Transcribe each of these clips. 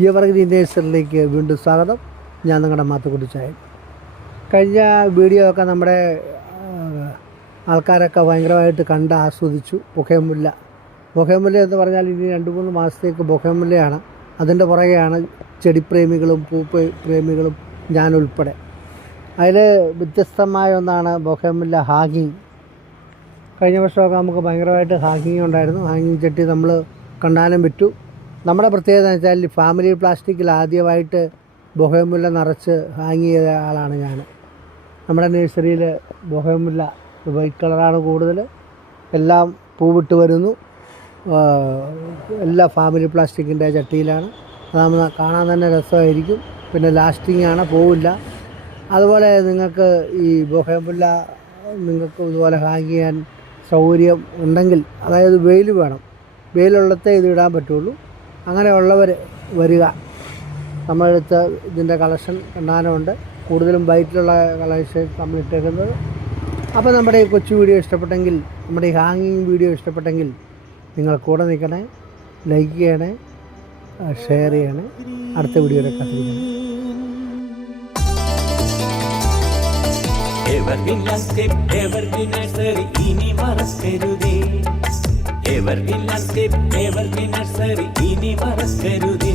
വർഗ നേഴ്സറിലേക്ക് വീണ്ടും സ്വാഗതം. ഞാൻ നിങ്ങളുടെ മാത്തുക്കുട്ടിച്ചായൻ കഴിഞ്ഞ വീഡിയോ ഒക്കെ നമ്മുടെ ആൾക്കാരൊക്കെ ഭയങ്കരമായിട്ട് കണ്ട് ആസ്വദിച്ചു. ബൊഹേമുല്ല. ബൊഹേമുല്ല എന്ന് പറഞ്ഞാൽ ഇനി രണ്ട് മൂന്ന് മാസത്തേക്ക് ബൊഹേമുല്ലയാണ്. അതിന്റെ പുറകെയാണ് ചെടിപ്രേമികളും പൂപ്പ് പ്രേമികളും ഞാൻ ഉൾപ്പെടെ അതിൽ വ്യത്യസ്തമായ ഒന്നാണ് ബൊഹേമുല്ല ഹാങ്ങിങ് കഴിഞ്ഞ വർഷമൊക്കെ നമുക്ക് ഭയങ്കരമായിട്ട് ഹാങ്ങിങ് ഉണ്ടായിരുന്നു. ഹാങ്ങിങ് ചട്ടി നമ്മൾ കണ്ടാലും വിറ്റു. നമ്മുടെ പ്രത്യേകത എന്ന് വെച്ചാൽ ഫാമിലി പ്ലാസ്റ്റിക്കിൽ ആദ്യമായിട്ട് ബൊഹേമുല്ല നിറച്ച് ഹാങ് ചെയ്ത ആളാണ് ഞാൻ. നമ്മുടെ നഴ്സറിയിൽ ബൊഹേമുല്ല വൈറ്റ് കളറാണ് കൂടുതൽ. എല്ലാം പൂവിട്ട് വരുന്നു. എല്ലാ ഫാമിലി പ്ലാസ്റ്റിക്കിന്റെ ചട്ടിയിലാണ്. അതാകുമ്പോൾ കാണാൻ തന്നെ രസമായിരിക്കും. പിന്നെ ലാസ്റ്റിംഗ് ആണ് പോവില്ല. അതുപോലെ നിങ്ങൾക്ക് ഈ ബൊഹേമുല്ല നിങ്ങൾക്ക് ഇതുപോലെ ഹാങ് ചെയ്യാൻ സൗകര്യം ഉണ്ടെങ്കിൽ അതായത് വെയിൽ വേണം. വെയിലുള്ളത്തേ ഇത് ഇടാൻ പറ്റുള്ളൂ. അങ്ങനെയുള്ളവർ വരിക. നമ്മളെടുത്ത് ഇതിന്റെ കളക്ഷൻ എണ്ണാനുണ്ട് കൂടുതലും വൈറ്റിലുള്ള കളക്ഷൻ നമ്മൾ ഇട്ടേക്കുന്നത്. അപ്പോൾ നമ്മുടെ ഈ കൊച്ചു വീഡിയോ ഇഷ്ടപ്പെട്ടെങ്കിൽ നമ്മുടെ ഈ ഹാങ്ങിങ് വീഡിയോ ഇഷ്ടപ്പെട്ടെങ്കിൽ നിങ്ങൾ കൂടെ നിൽക്കണേ ലൈക്ക് ചെയ്യണേ ഷെയർ ചെയ്യണേ. അടുത്ത വീഡിയോ കാത്തിരിക്കണം ഇനി മറക്കരുതേ. എവർഗ്രീൻ ലാൻഡ്സ്കേപ്പ് എവർഗ്രീൻ ഇനി മറക്കരുതേ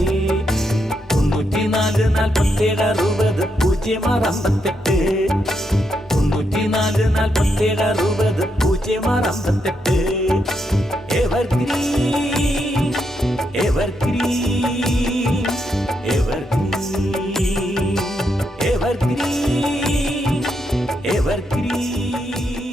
തൊണ്ണൂറ്റിനാല് നാൽപ്പത്തേഴ് evergreen evergreen evergreen evergreen evergreen